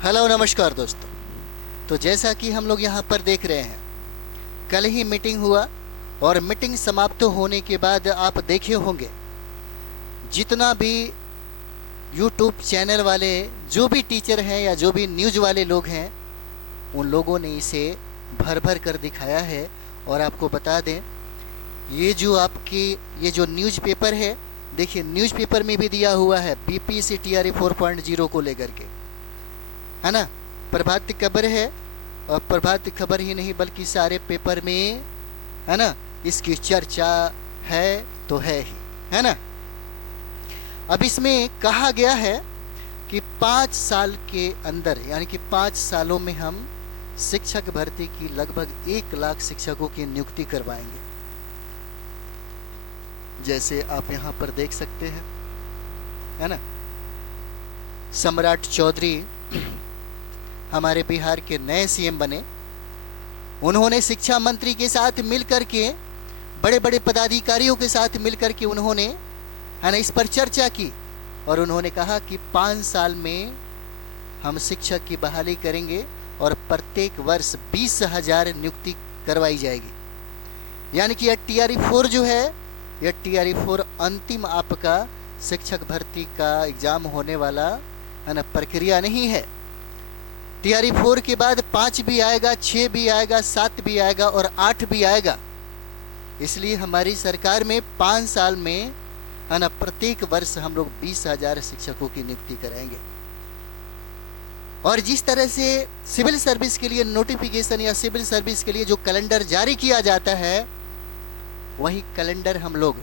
Hello नमस्कार दोस्तों। तो जैसा कि हम लोग यहाँ पर देख रहे हैं, कल ही मीटिंग हुआ और मीटिंग समाप्त होने के बाद आप देखे होंगे जितना भी यूट्यूब चैनल वाले, जो भी टीचर हैं या जो भी न्यूज़ वाले लोग हैं, उन लोगों ने इसे भर भर कर दिखाया है। और आपको बता दें, ये जो न्यूज़पेपर है, देखिए न्यूज़पेपर में भी दिया हुआ है बीपीएससी टीआरई 4.0 को लेकर के, है ना। प्रभात खबर है, और प्रभात खबर ही नहीं बल्कि सारे पेपर में, है ना, इसकी चर्चा है तो है ही, है ना। अब इसमें कहा गया है कि 5 साल के अंदर, यानी कि 5 सालों में हम शिक्षक भर्ती की लगभग 1 लाख शिक्षकों की नियुक्ति करवाएंगे। जैसे आप यहाँ पर देख सकते हैं, है ना। सम्राट चौधरी हमारे बिहार के नए सीएम बने। उन्होंने शिक्षा मंत्री के साथ मिलकर के, बड़े बड़े पदाधिकारियों के साथ मिलकर के उन्होंने, है ना, इस पर चर्चा की और उन्होंने कहा कि 5 साल में हम शिक्षक की बहाली करेंगे और प्रत्येक वर्ष 20,000 नियुक्ति करवाई जाएगी। यानी कि यह टीआरई 4 जो है, यह टीआरई 4 अंतिम आपका शिक्षक भर्ती का एग्जाम होने वाला, है ना, प्रक्रिया नहीं है। टीआरई 4 के बाद 5 भी आएगा, 6 भी आएगा, 7 भी आएगा और 8 भी आएगा। इसलिए हमारी सरकार में 5 साल में, है ना, प्रत्येक वर्ष हम लोग 20,000 शिक्षकों की नियुक्ति कराएंगे। और जिस तरह से सिविल सर्विस के लिए नोटिफिकेशन या सिविल सर्विस के लिए जो कैलेंडर जारी किया जाता है, वही कैलेंडर हम लोग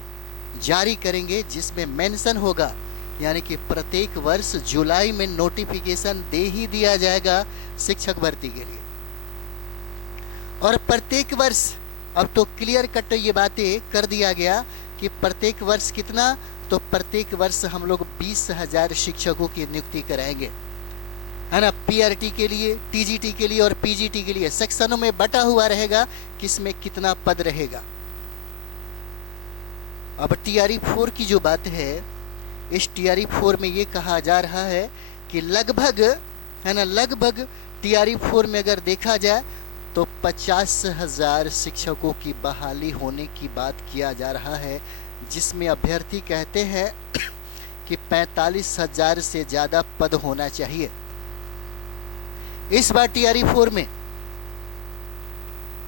जारी करेंगे जिसमें मेंशन होगा, यानी कि प्रत्येक वर्ष जुलाई में नोटिफिकेशन दे ही दिया जाएगा शिक्षक भर्ती के लिए। और प्रत्येक वर्ष, अब तो क्लियर कट ये बातें कर दिया गया कि प्रत्येक वर्ष कितना, तो प्रत्येक वर्ष हम लोग 20,000 शिक्षकों की नियुक्ति कराएंगे, है ना। पीआरटी के लिए, टीजीटी के लिए और पीजीटी के लिए सेक्शनों में बटा हुआ रहेगा किसमें कितना पद रहेगा। अब टीआरई 4 की जो बात है, इस टीआरई 4 में ये कहा जा रहा है कि लगभग, है ना, लगभग टीआरई 4 में अगर देखा जाए तो 50,000 शिक्षकों की बहाली होने की बात किया जा रहा है, जिसमें अभ्यर्थी कहते हैं कि 45,000 से ज़्यादा पद होना चाहिए इस बार टीआरई 4 में।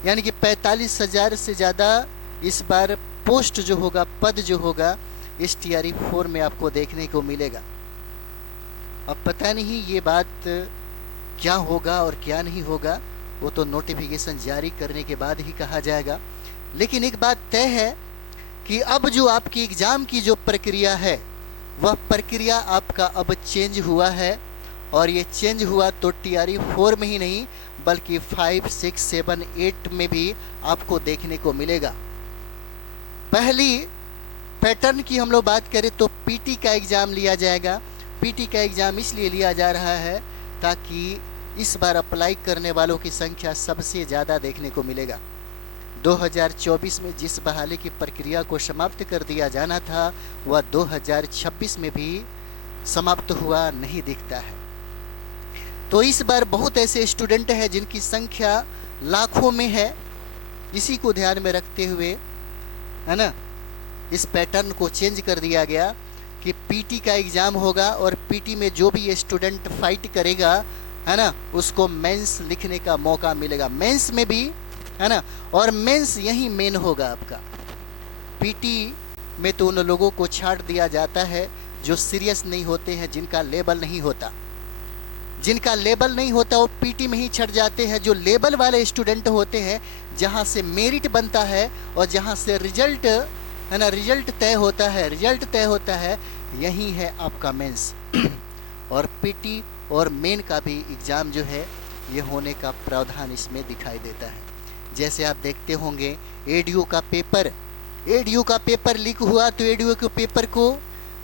यानी कि 45,000 से ज़्यादा इस बार पोस्ट जो होगा, पद जो होगा, इस टीआरई 4 में आपको देखने को मिलेगा। अब पता नहीं ये बात क्या होगा और क्या नहीं होगा, वो तो नोटिफिकेशन जारी करने के बाद ही कहा जाएगा। लेकिन एक बात तय है कि अब जो आपकी एग्ज़ाम की जो प्रक्रिया है, वह प्रक्रिया आपका अब चेंज हुआ है। और ये चेंज हुआ तो टीआरई 4 में ही नहीं बल्कि 5, 6, 7, 8 में भी आपको देखने को मिलेगा। पहली पैटर्न की हम लोग बात करें तो पीटी का एग्ज़ाम लिया जाएगा। पीटी का एग्ज़ाम इसलिए लिया जा रहा है ताकि इस बार अप्लाई करने वालों की संख्या सबसे ज़्यादा देखने को मिलेगा। 2024 में जिस बहाली की प्रक्रिया को समाप्त कर दिया जाना था, वह 2026 में भी समाप्त हुआ नहीं दिखता है। तो इस बार बहुत ऐसे स्टूडेंट हैं जिनकी संख्या लाखों में है। इसी को ध्यान में रखते हुए, है ना, इस पैटर्न को चेंज कर दिया गया कि पीटी का एग्ज़ाम होगा और पीटी में जो भी ये स्टूडेंट फाइट करेगा, है ना, उसको मेंस लिखने का मौका मिलेगा। मेंस में भी, है ना, और मेंस यही मेन होगा आपका। पीटी में तो उन लोगों को छाट दिया जाता है जो सीरियस नहीं होते हैं, जिनका लेबल नहीं होता। जिनका लेबल नहीं होता वो पीटी में ही छट जाते हैं। जो लेबल वाले स्टूडेंट होते हैं, जहाँ से मेरिट बनता है और जहाँ से रिजल्ट, है ना, रिजल्ट तय होता है, यही है आपका मेंस। और पीटी और मेन का भी एग्ज़ाम जो है, ये होने का प्रावधान इसमें दिखाई देता है। जैसे आप देखते होंगे एडीयू का पेपर लीक हुआ, तो एडीयू के पेपर को,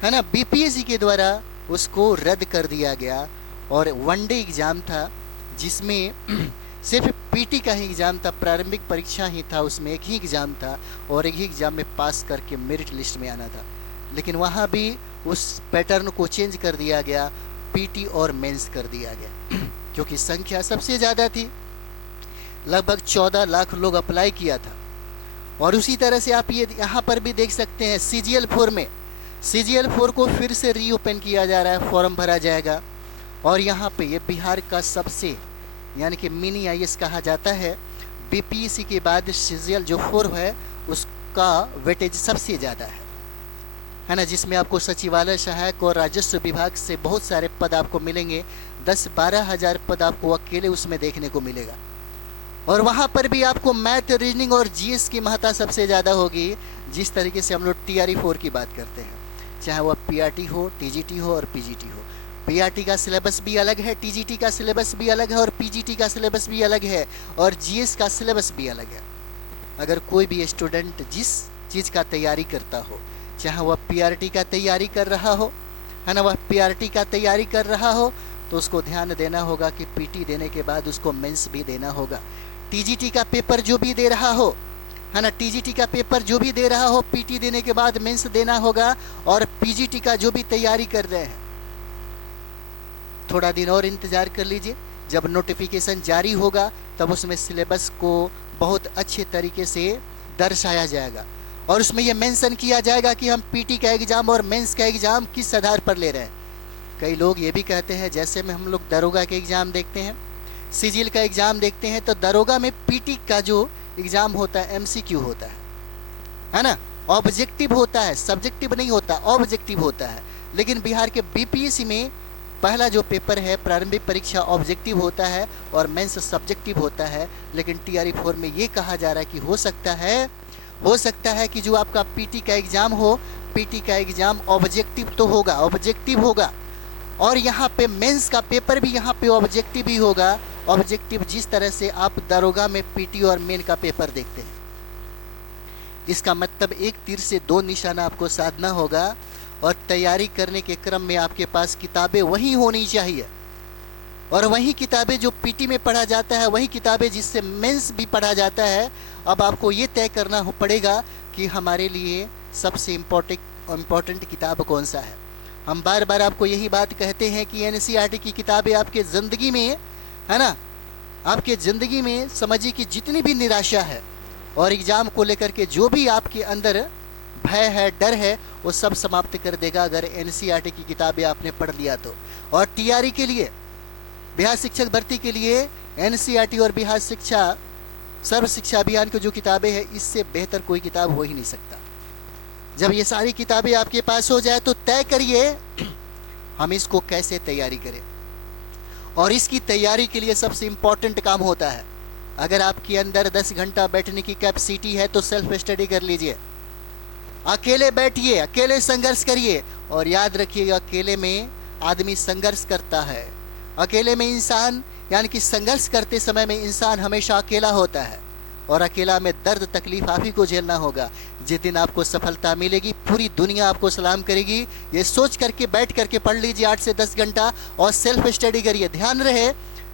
है ना, बीपीएससी के द्वारा उसको रद्द कर दिया गया और वनडे एग्ज़ाम था जिसमें सिर्फ पीटी का ही एग्ज़ाम था, प्रारंभिक परीक्षा ही था, उसमें एक ही एग्ज़ाम था और एक ही एग्ज़ाम में पास करके मेरिट लिस्ट में आना था। लेकिन वहाँ भी उस पैटर्न को चेंज कर दिया गया, पीटी और मेंस कर दिया गया। क्योंकि संख्या सबसे ज़्यादा थी, लगभग 14 लाख लोग अप्लाई किया था। और उसी तरह से आप ये यहाँ पर भी देख सकते हैं CGL4 में, CGL4 को फिर से रीओपन किया जा रहा है, फॉर्म भरा जाएगा। और यहाँ पे ये बिहार का सबसे यानी कि मिनी IAS कहा जाता है। BPSC के बाद CGL जो 4 है उसका वेटेज सबसे ज़्यादा है ना, जिसमें आपको सचिवालय सहायक और राजस्व विभाग से बहुत सारे पद आपको मिलेंगे। 10-12 हज़ार पद आपको अकेले उसमें देखने को मिलेगा। और वहाँ पर भी आपको मैथ, रीजनिंग और GS की महत्ता सबसे ज़्यादा होगी। जिस तरीके से हम लोग TRE4 की बात करते हैं, चाहे वह PRT हो, TGT हो और PGT हो। PRT का सिलेबस भी अलग है, TGT का सिलेबस भी अलग है और PGT का सिलेबस भी अलग है और GS का सिलेबस भी अलग है। अगर कोई भी स्टूडेंट जिस चीज़ का तैयारी करता हो, चाहे वह PRT का तैयारी कर रहा हो, है ना, वह PRT का तैयारी कर रहा हो, तो उसको ध्यान देना होगा कि PT देने के बाद उसको मेंस भी देना होगा। TGT का पेपर जो भी दे रहा हो, है ना, TGT का पेपर जो भी दे रहा हो, PT देने के बाद मेंस देना होगा। और PGT का जो भी तैयारी कर रहे हैं, थोड़ा दिन और इंतज़ार कर लीजिए। जब नोटिफिकेशन जारी होगा तब उसमें सिलेबस को बहुत अच्छे तरीके से दर्शाया जाएगा और उसमें यह मेंशन किया जाएगा कि हम PT का एग्ज़ाम और मेंस का एग्ज़ाम किस आधार पर ले रहे हैं। कई लोग ये भी कहते हैं, जैसे में हम लोग दरोगा के एग्ज़ाम देखते हैं, CGL का एग्ज़ाम देखते हैं, तो दरोगा में PT का जो एग्ज़ाम होता है MCQ होता है ना, ऑब्जेक्टिव होता है, सब्जेक्टिव नहीं होता, ऑब्जेक्टिव होता है। लेकिन बिहार के BPSC में पहला जो पेपर है प्रारंभिक परीक्षा ऑब्जेक्टिव होता है और मेंस सब्जेक्टिव होता है। लेकिन TRE4 में ये कहा जा रहा है कि हो सकता है कि जो आपका PT का एग्ज़ाम हो, PT का एग्ज़ाम ऑब्जेक्टिव तो होगा, ऑब्जेक्टिव होगा, और यहाँ पे मेंस का पेपर भी यहाँ पे ऑब्जेक्टिव ही होगा। ऑब्जेक्टिव जिस तरह से आप दरोगा में PT और मेन का पेपर देखते हैं, इसका मतलब एक तीर से दो निशाना आपको साधना होगा। और तैयारी करने के क्रम में आपके पास किताबें वही होनी चाहिए, और वही किताबें जो PT में पढ़ा जाता है, वही किताबें जिससे मेंस भी पढ़ा जाता है। अब आपको ये तय करना पड़ेगा कि हमारे लिए सबसे इम्पोर्टेंट किताब कौन सा है। हम बार बार आपको यही बात कहते हैं कि NCERT की किताबें आपके ज़िंदगी में, है ना, आपके ज़िंदगी में समझिए कि जितनी भी निराशा है और एग्ज़ाम को लेकर के जो भी आपके अंदर भय है, डर है, वो सब समाप्त कर देगा अगर NCERT की किताबें आपने पढ़ लिया तो। और TRE के लिए, बिहार शिक्षक भर्ती के लिए NCERT और बिहार सर्व शिक्षा अभियान की जो किताबें हैं, इससे बेहतर कोई किताब हो ही नहीं सकता। जब ये सारी किताबें आपके पास हो जाए तो तय करिए हम इसको कैसे तैयारी करें। और इसकी तैयारी के लिए सबसे इम्पोर्टेंट काम होता है, अगर आपके अंदर 10 घंटा बैठने की कैपेसिटी है तो सेल्फ स्टडी कर लीजिए। अकेले बैठिए, अकेले संघर्ष करिए, और याद रखिएगा अकेले में आदमी संघर्ष करता है। अकेले में इंसान यानी कि संघर्ष करते समय में इंसान हमेशा अकेला होता है, और अकेला में दर्द तकलीफ आप ही को झेलना होगा। जिस दिन आपको सफलता मिलेगी पूरी दुनिया आपको सलाम करेगी। ये सोच करके बैठ करके पढ़ लीजिए 8 से 10 घंटा और सेल्फ स्टडी करिए। ध्यान रहे,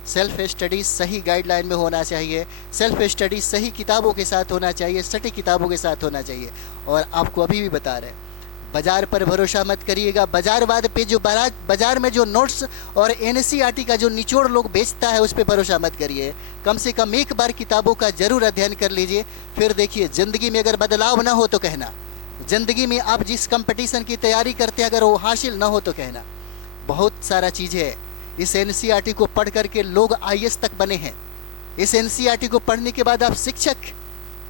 सेल्फ स्टडी सही गाइडलाइन में होना चाहिए, सेल्फ स्टडी सही किताबों के साथ होना चाहिए, सटीक किताबों के साथ होना चाहिए। और आपको अभी भी बता रहे हैं, बाज़ार पर भरोसा मत करिएगा। बाज़ारवाद पे जो बाज़ार में जो नोट्स और NCERT का जो निचोड़ लोग बेचता है उस पर भरोसा मत करिए। कम से कम एक बार किताबों का ज़रूर अध्ययन कर लीजिए, फिर देखिए ज़िंदगी में अगर बदलाव ना हो तो कहना। ज़िंदगी में आप जिस कंपटीशन की तैयारी करते हैं अगर वो हासिल ना हो तो कहना। बहुत सारा चीज़ है, इस NCERT को पढ़ करके लोग IAS तक बने हैं। इस NCERT को पढ़ने के बाद आप शिक्षक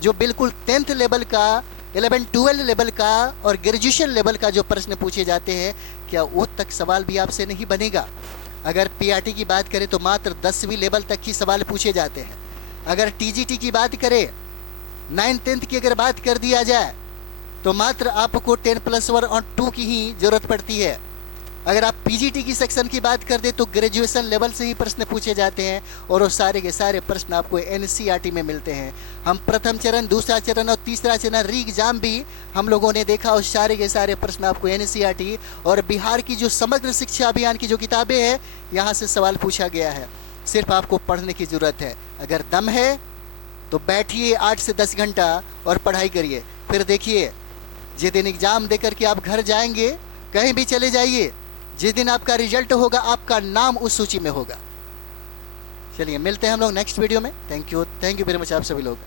जो बिल्कुल 10th लेवल का, 11-12 लेवल का और ग्रेजुएशन लेवल का जो प्रश्न पूछे जाते हैं, क्या वो तक सवाल भी आपसे नहीं बनेगा। अगर PRT की बात करें तो मात्र 10वीं लेवल तक ही सवाल पूछे जाते हैं। अगर TGT की बात करें, 9th-10th की अगर बात कर दिया जाए तो मात्र आपको 10+1 और 2 की ही ज़रूरत पड़ती है। अगर आप PGT की सेक्शन की बात कर दें तो ग्रेजुएशन लेवल से ही प्रश्न पूछे जाते हैं, और वो सारे के सारे प्रश्न आपको NCERT में मिलते हैं। हम प्रथम चरण, दूसरा चरण और तीसरा चरण री एग्ज़ाम भी हम लोगों ने देखा, और सारे के सारे प्रश्न आपको NCERT और बिहार की जो समग्र शिक्षा अभियान की जो किताबें हैं, यहाँ से सवाल पूछा गया है। सिर्फ आपको पढ़ने की ज़रूरत है। अगर दम है तो बैठिए 8 से 10 घंटा और पढ़ाई करिए। फिर देखिए, जिस दिन एग्ज़ाम दे करके आप घर जाएंगे, कहीं भी चले जाइए, जिस दिन आपका रिजल्ट होगा आपका नाम उस सूची में होगा। चलिए मिलते हैं हम लोग नेक्स्ट वीडियो में। थैंक यू वेरी मच आप सभी लोग।